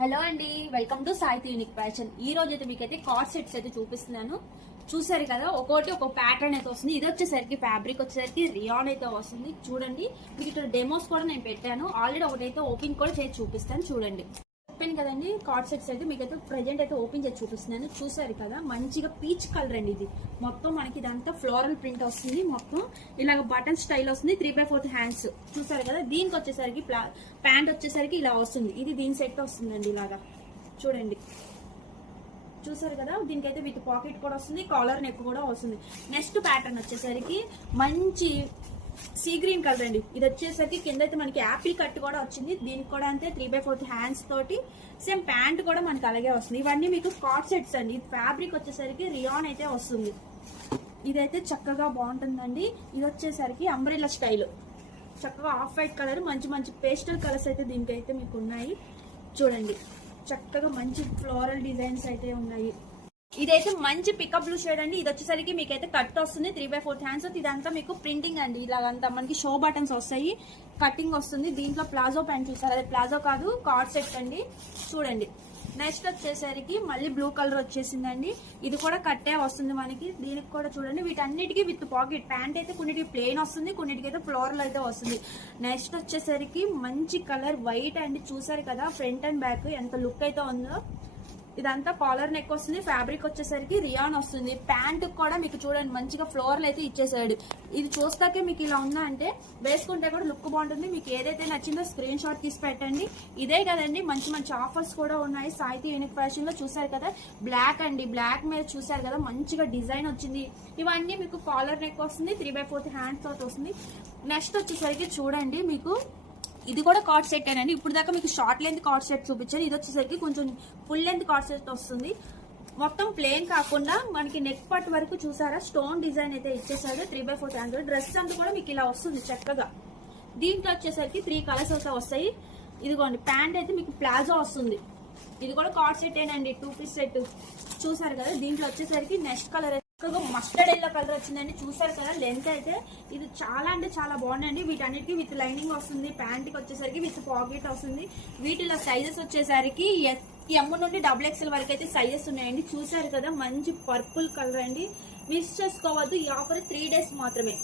Hello అండి, welcome to Sahiti unique fashion. ఈ రోజు అయితే మీకైతే కార్డ్ సెట్స్ అయితే చూపిస్తున్నాను. చూసారు కదా, ఒక్కొక్కటి ఒక ప్యాటర్న్ అయితే వస్తుంది. ఇది వచ్చేసరికి ఫ్యాబ్రిక్ వచ్చేసరికి రియాన్ అయితే వస్తుంది. చూడండి, మీకు ఇక్కడ డెమోస్ కూడా నేను పెట్టాను. ఆల్రెడీ ఒకటైతే ఓపెన్ కూడా చేసి చూపిస్తాను. చూడండి, ఓపెన్ కదండి కార్డ్ సెట్స్ అయితే మీకైతే ప్రెజెంట్ అయితే ఓపెన్ చేసి చూపిస్తున్నాను. చూసారు కదా, మంచిగా పీచ్ కలర్ అండి. ఇది మొత్తం మనకి ఇదంతా ఫ్లోరల్ ప్రింట్ వస్తుంది. మొత్తం ఇలాగ బటన్ స్టైల్ వస్తుంది. 3/4 హ్యాండ్స్ చూసారు కదా. దీనికి వచ్చేసరికి ప్యాంట్ వచ్చేసరికి ఇలా వస్తుంది. ఇది దీని సెట్ వస్తుందండి. ఇలాగా చూడండి, చూసారు కదా. దీనికైతే విత్ పాకెట్ కూడా వస్తుంది, కాలర్ నెక్ కూడా వస్తుంది. నెక్స్ట్ ప్యాటర్న్ వచ్చేసరికి మంచి సీ గ్రీన్ కలర్ అండి. ఇది వచ్చేసరికి కింద అయితే మనకి యాపిల్ కట్ కూడా వచ్చింది. దీనికి కూడా అంతే 3/4 హ్యాండ్స్ తోటి సేమ్ ప్యాంట్ కూడా మనకి అలాగే వస్తుంది. ఇవన్నీ మీకు కార్డ్ సెట్స్ అండి. ఇది ఫ్యాబ్రిక్ వచ్చేసరికి రియాన్ అయితే వస్తుంది. ఇదైతే చక్కగా బాగుంటుందండి. ఇది వచ్చేసరికి అంబ్రెల్లా స్టైల్, చక్కగా ఆఫ్ వైట్ కలర్, మంచి మంచి పేస్టల్ కలర్స్ అయితే దీనికైతే మీకు ఉన్నాయి. చూడండి, చక్కగా మంచి ఫ్లోరల్ డిజైన్స్ అయితే ఉన్నాయి. ఇదైతే మంచి పికప్ బ్లూ షేడ్ అండి. ఇది వచ్చేసరికి మీకైతే కట్ వస్తుంది. 3/4 హ్యాండ్స్. ఇదంతా మీకు ప్రింటింగ్ అండి. ఇలాగంతా మనకి షో బటన్స్ వస్తాయి, కటింగ్ వస్తుంది. దీంట్లో ప్లాజో ప్యాంట్ చూసారు, అదే ప్లాజో కాదు, కార్డ్ సెట్ అండి. చూడండి, నెక్స్ట్ వచ్చేసరికి మళ్ళీ బ్లూ కలర్ వచ్చేసిందండి. ఇది కూడా కట్టే వస్తుంది మనకి. దీనికి కూడా చూడండి, వీటన్నిటికీ విత్ పాకెట్. ప్యాంట్ అయితే కొన్నిటికి ప్లెయిన్ వస్తుంది, కొన్నిటికి అయితే ఫ్లోరల్ అయితే వస్తుంది. నెక్స్ట్ వచ్చేసరికి మంచి కలర్ వైట్ అండి. చూసారు కదా, ఫ్రంట్ అండ్ బ్యాక్ ఎంత లుక్ అయితే ఉందో. ఇదంతా కాలర్ నెక్ వస్తుంది. ఫ్యాబ్రిక్ వచ్చేసరికి రియాన్ వస్తుంది. ప్యాంట్ కూడా మీకు చూడండి మంచిగా ఫ్లోర్లు అయితే ఇచ్చేసాడు. ఇది చూస్తాకే మీకు ఇలా ఉందా అంటే వేసుకుంటే కూడా లుక్ బాగుంటుంది. మీకు ఏదైతే నచ్చిందో స్క్రీన్ షాట్ తీసి పెట్టండి. ఇదే కదండి, మంచి మంచి ఆఫర్స్ కూడా ఉన్నాయి సాయితీ యూనిక్ ఫ్యాషన్ లో. చూసారు కదా, బ్లాక్ అండి. బ్లాక్ మీద చూసారు కదా, మంచిగా డిజైన్ వచ్చింది. ఇవన్నీ మీకు కాలర్ నెక్ వస్తుంది. 3/4 హ్యాండ్స్ తోటి వస్తుంది. నెక్స్ట్ వచ్చేసరికి చూడండి, మీకు ఇది కూడా కార్డ్ సెట్ అండి. ఇప్పుడు దాకా మీకు షార్ట్ లెంత్ కార్డ్ సెట్ చూపించాను. ఇది వచ్చేసరికి కొంచెం ఫుల్ లెంత్ కార్డ్ సెట్ వస్తుంది. మొత్తం ప్లేన్ కాకుండా మనకి నెక్ పార్ట్ వరకు చూసారా స్టోన్ డిజైన్ అయితే ఇచ్చేసారు. 3/4 హ్యాండ్. డ్రెస్ అంతా కూడా మీకు ఇలా వస్తుంది చక్కగా. దీంట్లో వచ్చేసరికి 3 కలర్స్ అయితే వస్తాయి. ఇదిగోండి, ప్యాంట్ అయితే మీకు ప్లాజో వస్తుంది. ఇది కూడా కార్డ్ సెట్ ఏనండి, 2 పీస్ సెట్. చూసారు కదా, దీంట్లో వచ్చేసరికి next colour mustard yellow colour వచ్చిందండి. చూసారు కదా, లెంత్ అయితే ఇది చాలా అంటే చాలా బాగుందండి. వీటన్నిటికీ విత్ లైనింగ్ వస్తుంది. ప్యాంట్కి వచ్చేసరికి విత్ పాకెట్ వస్తుంది. వీటిలో సైజెస్ వచ్చేసరికి M నుండి XXL వరకు అయితే సైజెస్ ఉన్నాయండి. చూసారు కదా, మంచి పర్పుల్ కలర్ అండి. మిస్ చేసుకోవద్దు. ఈ ఆఫర్ 3 డేస్ మాత్రమే.